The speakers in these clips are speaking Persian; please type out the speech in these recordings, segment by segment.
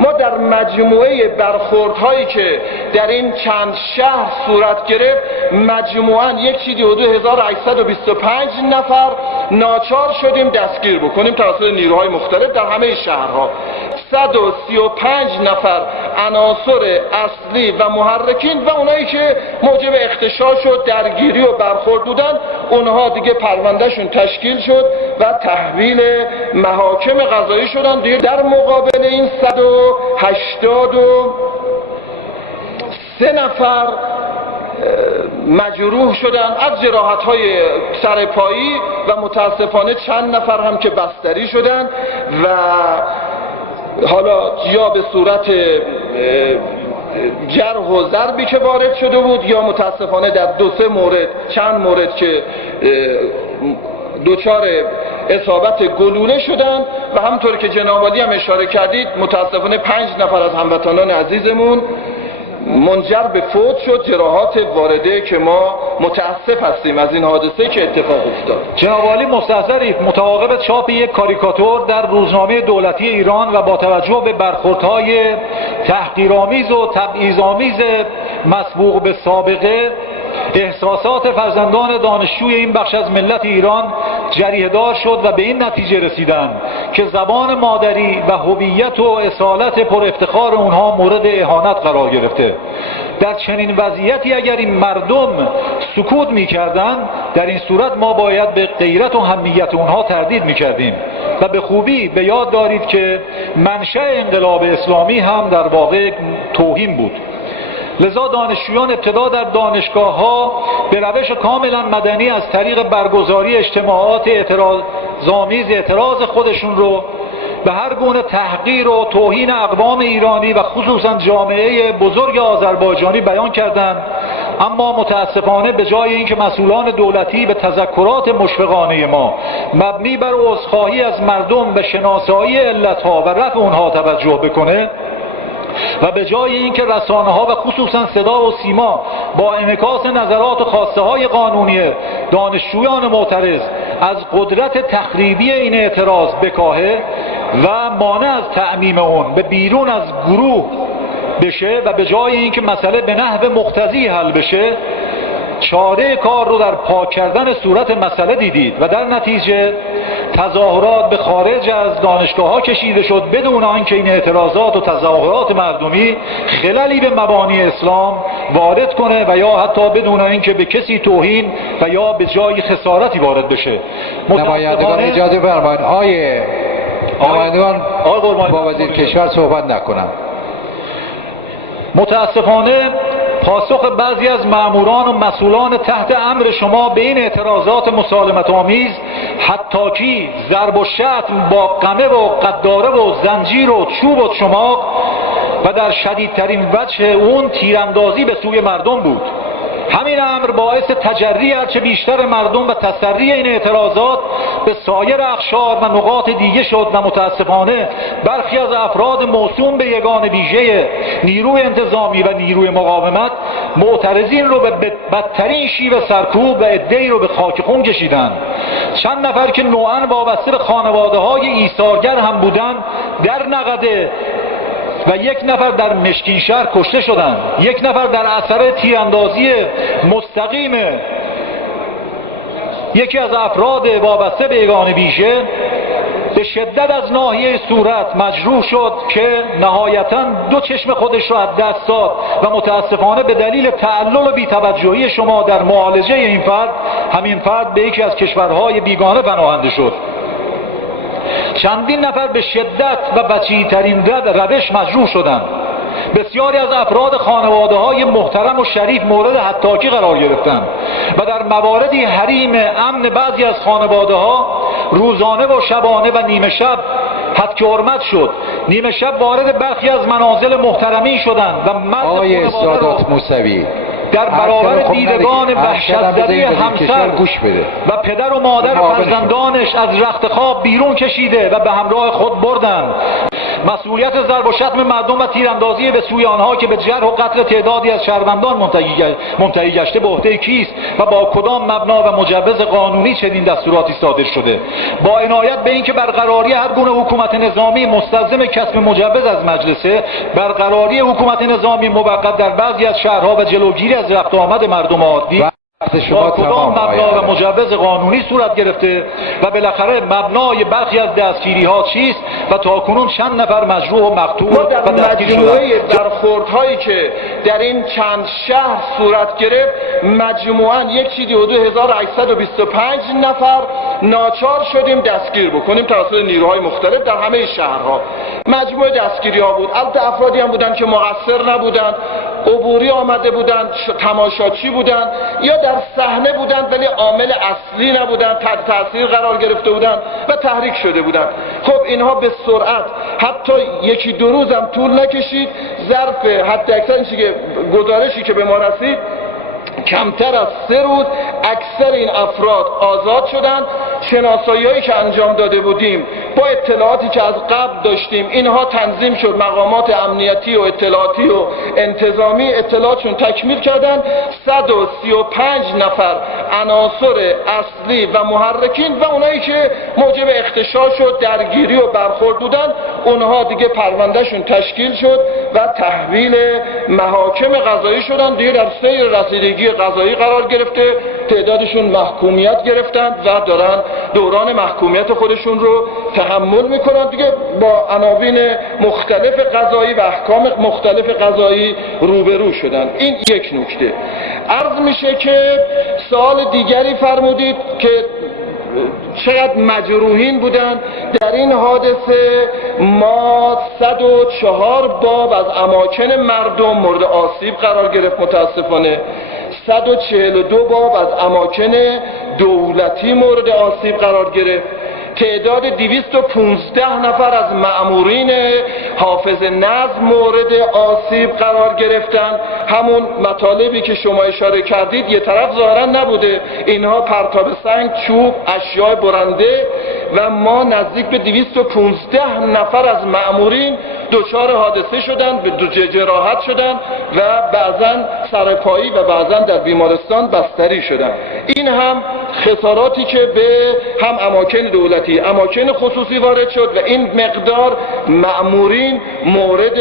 ما در مجموعه برخوردهایی که در این چند شهر صورت گرفت مجموعاً یک چیزی حدود 1825 نفر ناچار شدیم دستگیر بکنیم توسط نیروهای مختلف در همه شهرها. 135 نفر عناصر اصلی و محرکین و اونایی که موجب اغتشاش و درگیری و برخورد بودن اونها دیگه پروندهشون تشکیل شد و تحویل محاکم قضایی شدن. دیگه در مقابل این 183 نفر مجروح شدن از جراحت‌های سرپایی و متاسفانه چند نفر هم که بستری شدن و حالا یا به صورت جرح و ضربی که وارد شده بود یا متاسفانه در چند مورد که دچار اصابت گلوله شدند و همطور که جناب عالی هم اشاره کردید متاسفانه 5 نفر از هموطنان عزیزمون منجر به فوت شد. جراحات وارده که ما متاسف هستیم از این حادثه که اتفاق افتاد. جناب عالی مستحضرید متعاقب چاپ یک کاریکاتور در روزنامه دولتی ایران و با توجه به برخوردهای تحقیرآمیز و تبعیض‌آمیز مسبوق به سابقه احساسات فرزندان دانشجوی این بخش از ملت ایران جریحه‌دار شد و به این نتیجه رسیدند که زبان مادری و هویت و اصالت پر افتخار اونها مورد اهانت قرار گرفته. در چنین وضعیتی اگر این مردم سکوت می‌کردند در این صورت ما باید به غیرت و همیت اونها تردید می‌کردیم و به خوبی به یاد دارید که منشأ انقلاب اسلامی هم در واقع توهین بود. لذا دانشجویان ابتدا در دانشگاه‌ها به روش کاملا مدنی از طریق برگزاری اجتماعات اعتراض‌آمیز اعتراض خودشون رو به هر گونه تحقیر و توهین اقوام ایرانی و خصوصا جامعه بزرگ آذربایجانی بیان کردند، اما متاسفانه به جای اینکه مسئولان دولتی به تذکرات مشفقانه ما مبنی بر عذرخواهی از مردم به شناسایی علتها و رفع اونها توجه بکنه و به جای اینکه رسانه‌ها و خصوصا صدا و سیما با انعکاس نظرات و خواسته های قانونی دانشجویان معترض از قدرت تخریبی این اعتراض بکاهه و مانع از تعمیم اون به بیرون از گروه بشه و به جای اینکه مسئله به نحو مقتضی حل بشه چاره کار رو در پاک کردن صورت مسئله دیدید و در نتیجه تظاهرات به خارج از دانشگاه‌ها کشیده شد بدون آنکه این اعتراضات و تظاهرات مردمی خللی به مبانی اسلام وارد کنه و یا حتی بدون اینکه به کسی توهین و یا به جای خسارتی وارد بشه. نمایندگان اجازه فرمایید نمایندگان با وزیر کشور صحبت نکنند. متاسفانه پاسخ بعضی از ماموران و مسئولان تحت امر شما به این اعتراضات مسالمت آمیز حتاکی ضرب و شتم با قمه و قداره و زنجیر و چوب و چماق و در شدیدترین وجه اون تیراندازی به سوی مردم بود. همین امر باعث تجری هرچه بیشتر مردم و تسری این اعتراضات به سایر اقشار و نقاط دیگه شد و متاسفانه برخی از افراد موسوم به یگان ویژه نیروی انتظامی و نیروی مقاومت معترضین رو به بدترین شیوه سرکوب و عده‌ای رو به خاک خون کشیدند. چند نفر که نوعاً وابسته به خانواده‌های ایثارگر هم بودند در نقده و یک نفر در مشکین شهر کشته شدند. یک نفر در اثر تیراندازی مستقیم یکی از افراد وابسته به یگان ویژه به شدت از ناحیه صورت مجروح شد که نهایتاً 2 چشم خودش را از دست داد و متاسفانه به دلیل تعلل و بی‌توجهی شما در معالجه این فرد همین فرد به یکی از کشورهای بیگانه پناهنده شد. چندین نفر به شدت و وجیح‌ترین روش مجروح شدند. بسیاری از افراد خانواده‌های محترم و شریف مورد حطاکی قرار گرفتند و در مواردی حریم امن بعضی از خانواده‌ها روزانه و شبانه و نیمه شب حد حرمت شد. نیمه شب وارد برخی از منازل محترمین شدند و آقای سادات موسوی در برابر دیدگان وحشت‌زده همسر گوش بده و پدر و مادر فرزندانش از رخت خواب بیرون کشیده و به همراه خود بردند مسئولیت ضرب و شتم مردم و تیراندازی به سوی آنها که به جرح و قتل تعدادی از شهروندان منتهی گشته به عهده کیست و با کدام مبنا و مجوز قانونی چنین دستوراتی صادر شده؟ با عنایت به اینکه برقراری هر گونه حکومت نظامی مستلزم کسب مجوز از مجلسه، برقراری حکومت نظامی موقت در بعضی از شهرها و جلوگیری از رفت و آمد مردم عادی با کدام مبنا و مجوز قانونی صورت گرفته و بالاخره مبنای برخی از دستگیری ها چیست و تاکنون چند نفر مجروح و مقتول ما در و دستگیر مجموعه شدند؟ برخوردهایی که در این چند شهر صورت گرفت مجموعاً یک چیزی حدود 1825 نفر ناچار شدیم دستگیر بکنیم توسط نیروهای مختلف در همه شهرها. مجموعه دستگیری ها بود. البته افرادی هم بودند که مقصر نبودند، عبوری آمده بودند، تماشاچی بودند یا در صحنه بودند ولی عامل اصلی نبودند، تحت تاثیر قرار گرفته بودند و تحریک شده بودند. خب اینها به سرعت حتی یکی دو روز هم طول نکشید، ظرف حتی اکثر گزارشی که به ما رسید کمتر از 3 روز اکثر این افراد آزاد شدند. شناسایی‌هایی که انجام داده بودیم با اطلاعاتی که از قبل داشتیم اینها تنظیم شد، مقامات امنیتی و اطلاعاتی و انتظامی اطلاعاتشون تکمیل کردند. 135 نفر عناصر اصلی و محرکین و اونایی که موجب اغتشاش شد، درگیری و برخورد بودند اونها دیگه پروندهشون تشکیل شد و تحویل محاکم قضایی شدند، دیگه در سیر رسیدگی قضایی قرار گرفته، تعدادشون محکومیت گرفتند و دارن دوران محکومیت خودشون رو تحمل میکنن دیگه، با عناوین مختلف قضایی و احکام مختلف قضایی روبرو شدن. این یک نکته. عرض میشه که سوال دیگری فرمودید که چقدر مجروحین بودن در این حادثه. ما 104 باب از اماکن مردم مورد آسیب قرار گرفت متاسفانه، 142 باب از اماکن دولتی مورد آسیب قرار گرفت، تعداد 215 نفر از مأمورین حافظ نظم مورد آسیب قرار گرفتند. همون مطالبی که شما اشاره کردید یه طرف ظاهرا نبوده، اینها پرتاب سنگ، چوب، اشیاء برنده و ما نزدیک به 215 نفر از مأمورین دچار حادثه شدند، به جراحت شدند و بعضا سرپایی و بعضا در بیمارستان بستری شدند. این هم خساراتی که به هم اماکن دولتی اماکن خصوصی وارد شد و این مقدار مأمورین مورد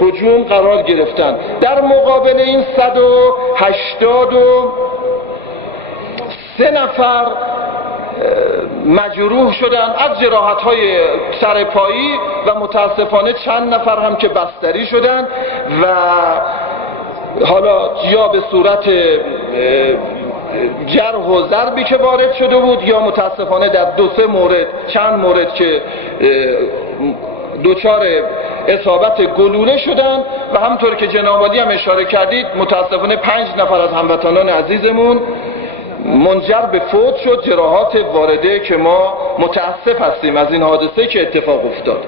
هجوم قرار گرفتند. در مقابل این 183 نفر مجروح شدند از جراحت‌های سرپایی و متاسفانه چند نفر هم که بستری شدند و حالا یا به صورت جرح و ضربی که وارد شده بود یا متاسفانه در 2-3 مورد چند مورد که دچار اصابت گلوله شدند و همطور که جناب عالی هم اشاره کردید متاسفانه 5 نفر از هموطنان عزیزمون منجر به فوت شد، جراحات وارده که ما متاسف هستیم از این حادثه که اتفاق افتاد.